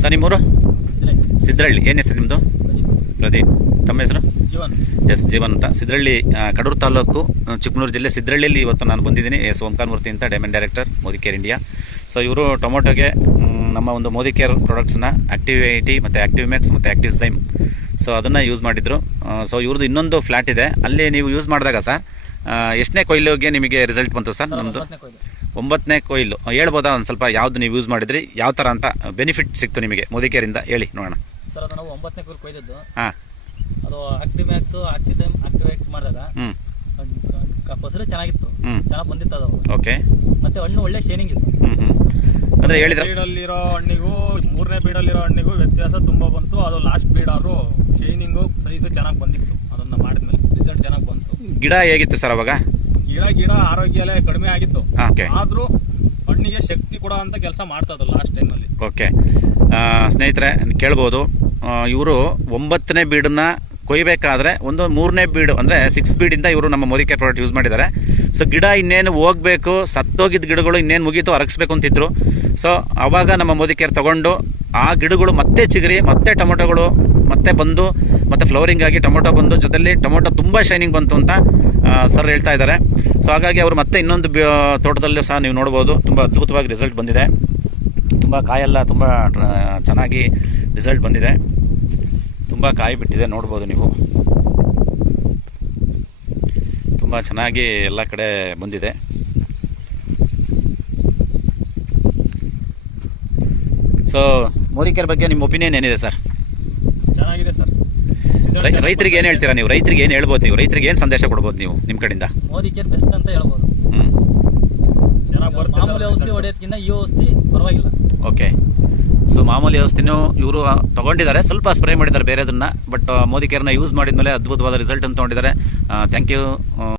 Sir ನಿಮ್ಮೂರು? ಸಿದ್ರಳ್ಳಿ. ಏನು ಹೆಸರು ನಿಮ್ಮದು ಪ್ರದೀಪ್. ತಮ್ಮ ಹೆಸರು? ಜೀವನ್. ಎಸ್ ಜೀವನ್ ಅಂತ. ಸಿದ್ರಳ್ಳಿ ಕಡೂರು ತಾಲೂಕು ಚಿಕ್ಕನೂರು ಚಿಕ್ಕಮಗಳೂರು ಜಿಲ್ಲೆ ಸಿದ್ರಳ್ಳಿಯಲ್ಲಿ ಇವತ್ತು ನಾನು ಬಂದಿದ್ದೀನಿ. ಎಸ್ ಓಂಕಾರ್ ಮೂರ್ತಿ ಅಂತ diamond director Modi care India. So ಇವರು ಟೊಮೊಟೊಗೆ ನಮ್ಮ ಒಂದು ಮೋದಿ ಕೇರ್ ಪ್ರಾಡಕ್ಟ್ಸ್ನ ಆ್ಯಕ್ಟಿವ್ ಐಟಿ ಮತ್ತು ಆ್ಯಕ್ಟಿವ್ ಮ್ಯಾಕ್ಸ್ ಮತ್ತು ಆ್ಯಕ್ಟಿವ್ ಸೈಮ್ ಸೊ ಅದನ್ನು ಯೂಸ್ ಮಾಡಿದರು. ಸೊ ಇವ್ರದ್ದು ಇನ್ನೊಂದು ಫ್ಲ್ಯಾಟ್ ಇದೆ. ಅಲ್ಲಿ ನೀವು ಯೂಸ್ ಮಾಡಿದಾಗ ಸರ್ ಎಷ್ಟನೇ ಕೊಯ್ಲಿಗೆ ನಿಮಗೆ ರಿಸಲ್ಟ್ ಬಂತು ಸರ್ ನಮ್ಮದು ಒಂಬತ್ತನೇ ಕೊಯ್ಲು. ಹೇಳ್ಬೋದಾ ಒಂದು ಸ್ವಲ್ಪ ಯಾವ್ದು ನೀವು ಯೂಸ್ ಮಾಡಿದ್ರಿ ಯಾವ ಥರ ಅಂತ ಬೆನಿಫಿಟ್ ಸಿಕ್ತು ನಿಮಗೆ? ಮೋದಿಕೇರಿಂದ ಹೇಳಿ ನೋಡೋಣ. ಸರ್ ಅದು ನಾವು ಒಂಬತ್ತನೇ ಕೊಯ್ಲು ಕೊಯ್ದಿದ್ದು. ಹಾಂ. ಅದು ಆಕ್ಟಿವ್ ಮ್ಯಾಕ್ಸ್ ಆಕ್ಟಿಸೈಮ್ ಆಕ್ಟಿವೇಟ್ ಮಾಡಿದಾಗ ಹ್ಞೂ ಫಸಲು ಚೆನ್ನಾಗಿತ್ತು. ಹ್ಞೂ ಚೆನ್ನಾಗಿ ಬಂದಿತ್ತು ಅದು. ಓಕೆ. ಮತ್ತೆ ಹಣ್ಣು ಒಳ್ಳೆ ಶೇನಿಂಗ್ ಇತ್ತು. ಅಂದ್ರೆ ಹೇಳಿದ್ರೆ? ಬೀಡಲ್ಲಿರೋ ಹಣ್ಣಿಗೂ ಮೂರನೇ ಬೀಡಲ್ಲಿರೋ ಹಣ್ಣಿಗೂ ವ್ಯತ್ಯಾಸ ತುಂಬಾ ಬಂತು. ಅದು ಲಾಸ್ಟ್ ಬೀಡ್ ಆದ್ರೂ ಶೈನಿಂಗು ಸೈಜು ಚೆನ್ನಾಗಿ ಬಂದಿತ್ತು. ಅದನ್ನ ಮಾಡಿದ್ಮೇಲೆ. ಗಿಡ ಹೇಗಿತ್ತು ಸರ್ ಅವಾಗ? ಗಿಡ ಗಿಡ ಆರೋಗ್ಯ ಎಲ್ಲ ಕಡಿಮೆ ಆಗಿತ್ತು. ಓಕೆ ಆದ್ರೂ ಮಣ್ಣಿಗೆ ಶಕ್ತಿ ಕೊಡೋ ಅಂತ ಕೆಲಸ ಮಾಡ್ತದ ಲಾಸ್ಟ್ ಟೈಮಲ್ಲಿ ಓಕೆ ಸ್ನೇಹಿತರೆ ಕೇಳ್ಬೋದು. ಇವರು ಒಂಬತ್ತನೇ ಬೀಡನ್ನ ಕೊಯ್ಬೇಕಾದ್ರೆ ಒಂದು ಮೂರನೇ ಬೀಡು ಅಂದರೆ ಸಿಕ್ಸ್ ಬೀಡಿಂದ ಇವರು ನಮ್ಮ ಮೋದಿ ಕೇರ್ ಪ್ರಾಡಕ್ಟ್ ಯೂಸ್ ಮಾಡಿದ್ದಾರೆ. ಸೊ ಗಿಡ ಇನ್ನೇನು ಹೋಗಬೇಕು ಸತ್ತೋಗಿದ್ದ ಗಿಡಗಳು ಇನ್ನೇನು ಮುಗೀತು ಅರಗಿಸ್ಬೇಕು ಅಂತಿದ್ರು. ಸೊ ಅವಾಗ ನಮ್ಮ ಮೋದಿ ಕೇರ್ ತಗೊಂಡು ಆ ಗಿಡಗಳು ಮತ್ತೆ ಚಿಗುರಿ ಮತ್ತೆ ಟೊಮೊಟೊಗಳು ಮತ್ತೆ ಬಂದು ಮತ್ತೆ ಫ್ಲವರಿಂಗ್ ಆಗಿ ಟೊಮೊಟೊ ಬಂದು ಜೊತೆಲಿ ಟೊಮೊಟೊ ತುಂಬ ಶೈನಿಂಗ್ ಬಂತು ಅಂತ ಸರ್ ಹೇಳ್ತಾ ಇದ್ದಾರೆ. ಸೊ ಹಾಗಾಗಿ ಅವರು ಮತ್ತೆ ಇನ್ನೊಂದು ತೋಟದಲ್ಲೂ ಸಹ ನೀವು ನೋಡ್ಬೋದು. ತುಂಬ ಅದ್ಭುತವಾಗಿ ರಿಸಲ್ಟ್ ಬಂದಿದೆ. ತುಂಬ ಕಾಯೆಲ್ಲ ತುಂಬ ಚೆನ್ನಾಗಿ ರಿಸಲ್ಟ್ ಬಂದಿದೆ. ತುಂಬ ಕಾಯಿ ಬಿಟ್ಟಿದೆ, ನೋಡ್ಬೋದು ನೀವು. ತುಂಬ ಚೆನ್ನಾಗಿ ಎಲ್ಲ ಕಡೆ ಬಂದಿದೆ. ಸೊ ಮೋದಿ ಕೇರ್ ಬಗ್ಗೆ ನಿಮ್ಮ ಒಪಿನಿಯನ್ ಏನಿದೆ ಸರ್ ರೈತರಿಗೆ ಏನು ಹೇಳ್ತೀರಾ ನೀವು? ರೈತರಿಗೆ ಏನು ಹೇಳ್ಬೋದು ನೀವು? ರೈತರಿಗೆ ಏನು ಸಂದೇಶ ಕೊಡ್ಬೋದು ನೀವು ನಿಮ್ ಕಡೆಯಿಂದ? ಮೋದಿ ಕೇರ್ ಬೆಸ್ಟ್ ಅಂತ ಹೇಳ್ಬೋದು. ಹ್ಞೂ ಬರುತ್ತೆ ಮಾಮೂಲಿ ಔಷಧಿ ಹೊಡೆಯೋದಕ್ಕಿಂತ ಈ ಔಷಧಿ ಪರವಾಗಿಲ್ಲ. ಓಕೆ. ಸೊ ಮಾಮೂಲಿ ಔಷಧಿನೂ ಇವರು ತಗೊಂಡಿದ್ದಾರೆ. ಸ್ವಲ್ಪ ಸ್ಪ್ರೇ ಮಾಡಿದ್ದಾರೆ ಬೇರೆದನ್ನ ಬಟ್ ಮೋದಿ ಕೇರ್ನ ಯೂಸ್ ಮಾಡಿದ್ಮೇಲೆ ಅದ್ಭುತವಾದ ರಿಸಲ್ಟ್ ಅಂತ ತೊಗೊಂಡಿದ್ದಾರೆ ಥ್ಯಾಂಕ್ ಯು